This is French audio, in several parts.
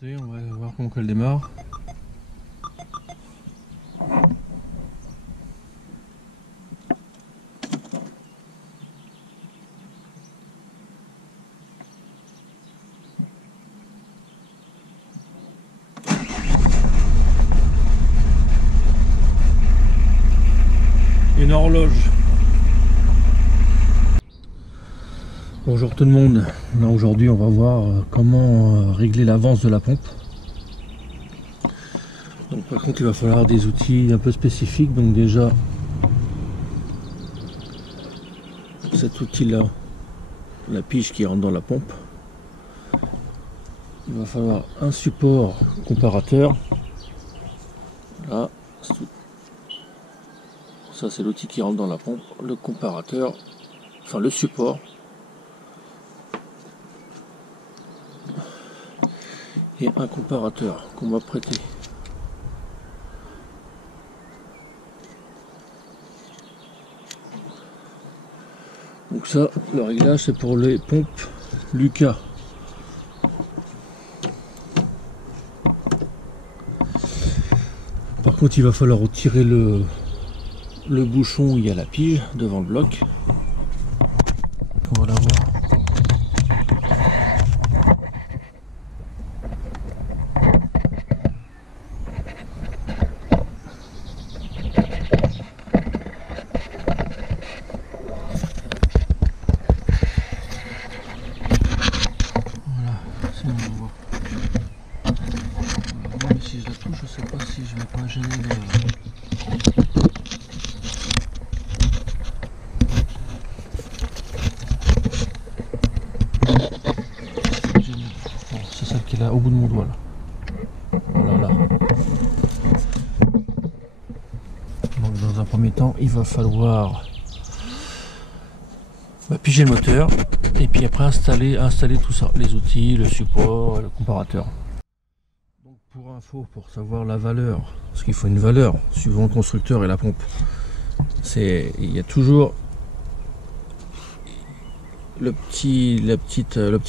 monter, on va voir comment elle démarre. Une horloge. Bonjour tout le monde. Là aujourd'hui on va voir comment régler l'avance de la pompe. Donc par contre il va falloir des outils un peu spécifiques. Donc déjà cet outil là, la pige qui rentre dans la pompe. Il va falloir un support comparateur. Là, ça c'est l'outil qui rentre dans la pompe, le comparateur, enfin le support. Et un comparateur qu'on va prêter. Donc ça, le réglage c'est pour les pompes Lucas. Par contre il va falloir retirer le bouchon où il y a la pige devant le bloc. On va la voir. Mais si je la touche, je sais pas si je vais pas gêner le... Bon, c'est celle qui est là au bout de mon doigt là. Voilà là. Donc dans un premier temps, il va falloir piger le moteur et puis après installer tout ça, les outils, le support, le comparateur. Pour info, pour savoir la valeur, parce qu'il faut une valeur suivant le constructeur et la pompe, il y a toujours le petit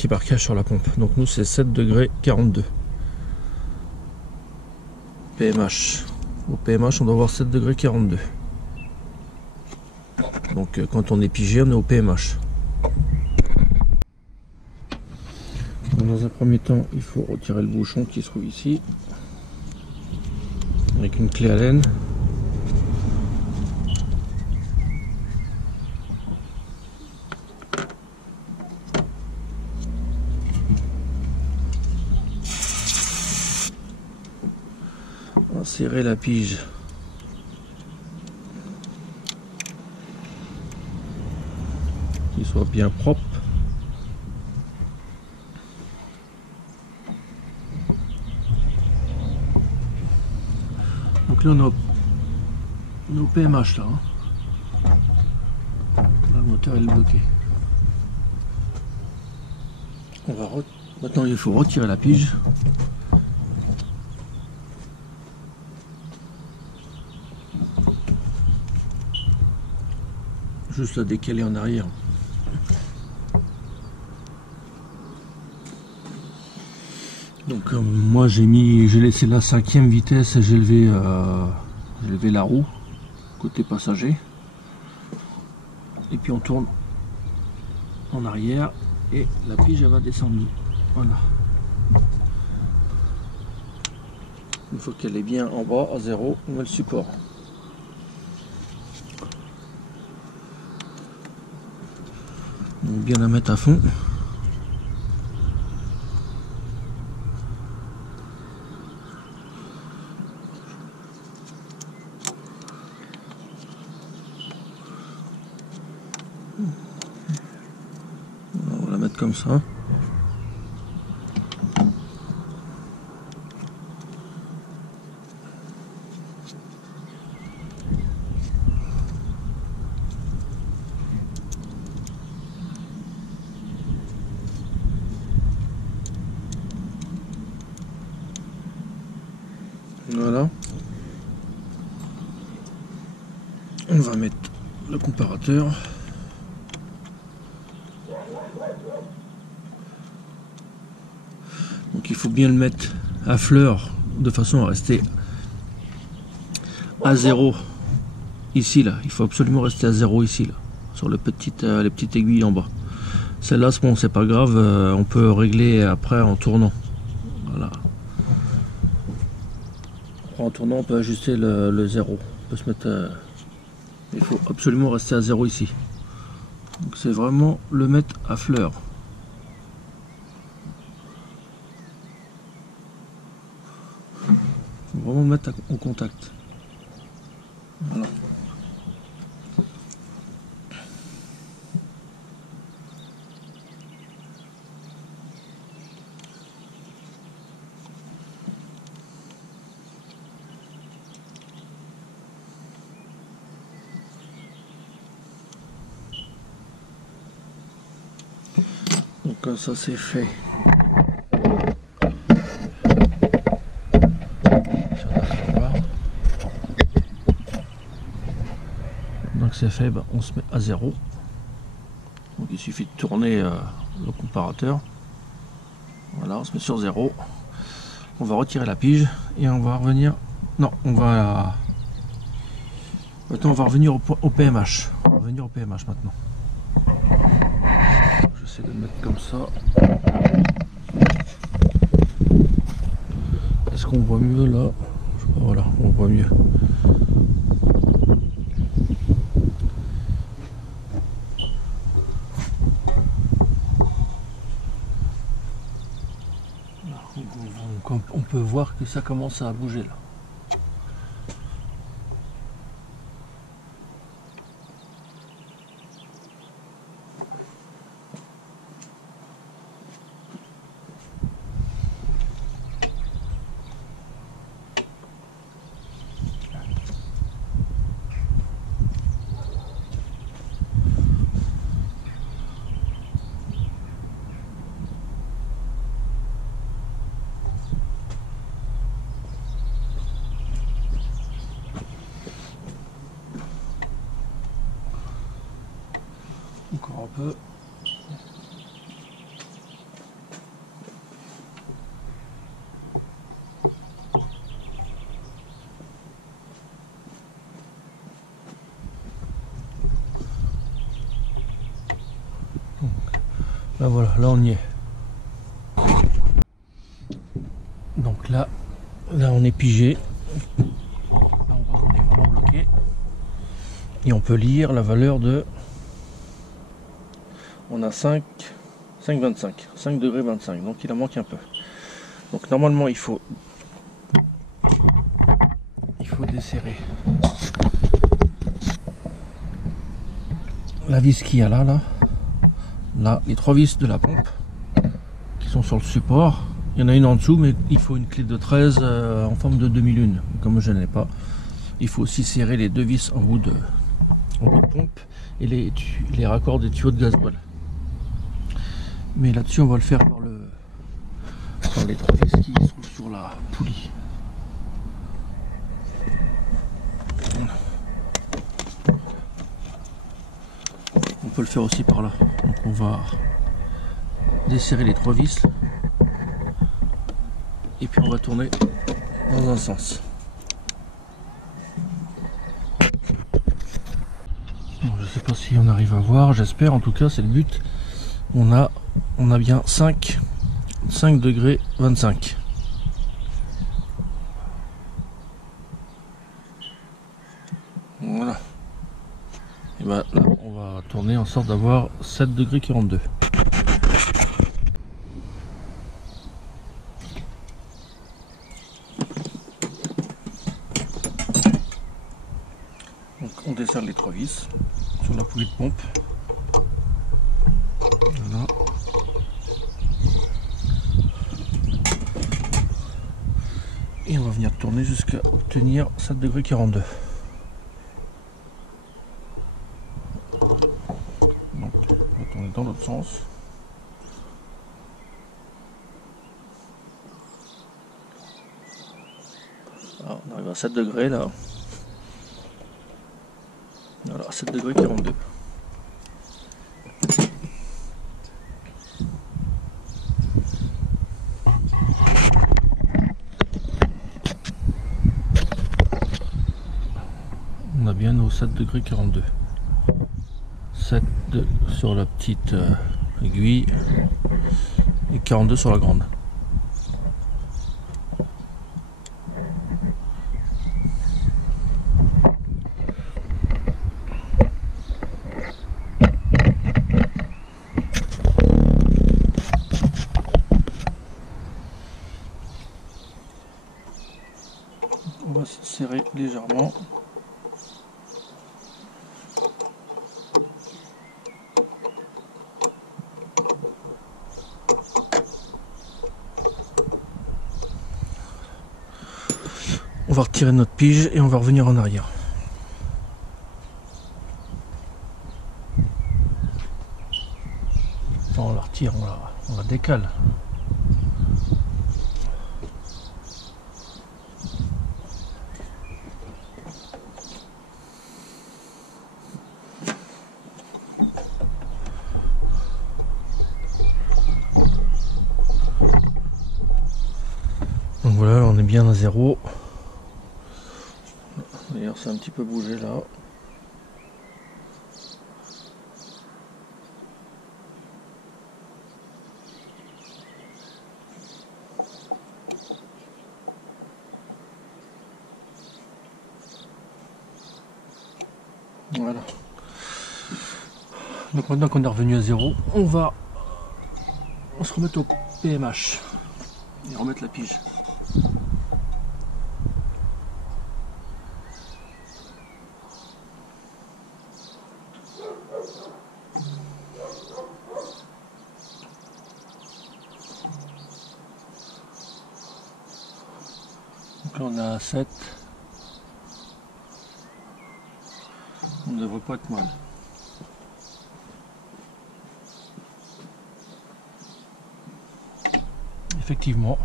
marquage sur la pompe. Donc nous c'est 7 degrés 42 PMH. Au PMH on doit avoir 7 degrés 42. Donc quand on est pigé on est au PMH. Donc, dans un premier temps il faut retirer le bouchon qui se trouve ici avec une clé Allen. Insérer la pige qu'il soit bien propre. Donc là on a nos PMH là. Là le moteur est bloqué. Maintenant il faut retirer la pige. Juste la décaler en arrière. Donc moi j'ai laissé la 5e vitesse et j'ai levé la roue côté passager. Et puis on tourne en arrière et la pige elle va descendre. Voilà. Une fois qu'elle est bien en bas à 0, on met le support. Donc bien la mettre à fond. On va la mettre comme ça. Voilà. On va mettre le comparateur. Donc il faut bien le mettre à fleur de façon à rester à 0 ici là. Il faut absolument rester à 0 ici là, sur les petites aiguilles en bas. Celle-là, bon, c'est pas grave, on peut régler après en tournant. Voilà. En tournant, on peut ajuster le 0. On peut se mettre. Il faut absolument rester à 0 ici. Donc c'est vraiment le mettre à fleur. Il faut vraiment le mettre au contact. Voilà. Donc comme ça c'est fait. Donc c'est fait, ben, on se met à 0. Donc il suffit de tourner le comparateur. Voilà, on se met sur 0. On va retirer la pige et on va revenir. Non, on va. Maintenant on va revenir au PMH. On va revenir au PMH maintenant. J'essaie de le mettre comme ça. Est-ce qu'on voit mieux là? Je sais pas, voilà, on voit mieux. On peut voir que ça commence à bouger là. Encore un peu. Ben voilà, là on y est. Donc là on est pigé. Là on voit qu'on est vraiment bloqué. Et on peut lire la valeur de. On a 5,25 degrés 25, donc il en manque un peu. Donc normalement il faut desserrer la vis qu'il y a là, les 3 vis de la pompe qui sont sur le support. Il y en a une en dessous, mais il faut une clé de 13 en forme de demi-lune. Comme je n'en ai pas, il faut aussi serrer les 2 vis en bout de pompe et les raccords des tuyaux de gasoil. Mais là-dessus, on va le faire par les 3 vis qui sont sur la poulie. On peut le faire aussi par là. Donc on va desserrer les 3 vis et puis on va tourner dans un sens. Bon, je sais pas si on arrive à voir, j'espère, en tout cas c'est le but. On a bien 5 degrés 25. Voilà. Et ben là on va tourner en sorte d'avoir 7 degrés 42. Donc on desserre les 3 vis sur la poulie de pompe. Voilà. Et on va venir tourner jusqu'à obtenir 7 degrés 42. Donc on va tourner dans l'autre sens. Alors, on arrive à 7 degrés là. Voilà, 7 degrés 42. 7,42 degrés. 7 sur la petite aiguille et 42 sur la grande. On va se serrer légèrement. On va retirer notre pige et on va revenir en arrière. Enfin, on la retire, on la décale. Donc voilà, on est bien à 0. D'ailleurs, c'est un petit peu bougé là. Voilà. Donc maintenant qu'on est revenu à 0, on se remettre au PMH et remettre la pige. Donc là on a 7. On ne devrait pas être mal. Effectivement,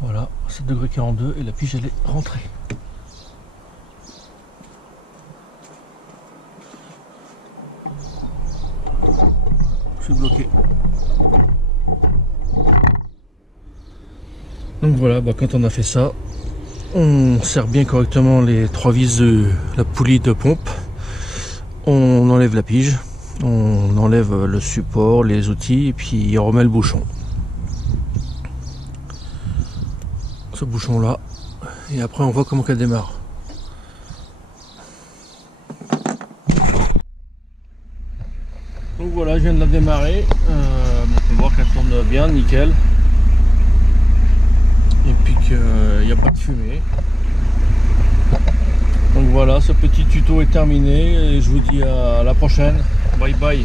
voilà, 7,42 degrés et la pige elle est rentrée. Je suis bloqué. Donc voilà, quand on a fait ça, on serre bien correctement les 3 vis de la poulie de pompe. On enlève la pige, on enlève le support, les outils et puis on remet le bouchon. Ce bouchon là, et après on voit comment qu'elle démarre. Donc voilà, je viens de la démarrer, on peut voir qu'elle tourne bien, nickel. Et puis qu'il n'y a pas de fumée. Donc voilà, ce petit tuto est terminé et je vous dis à la prochaine. Bye bye.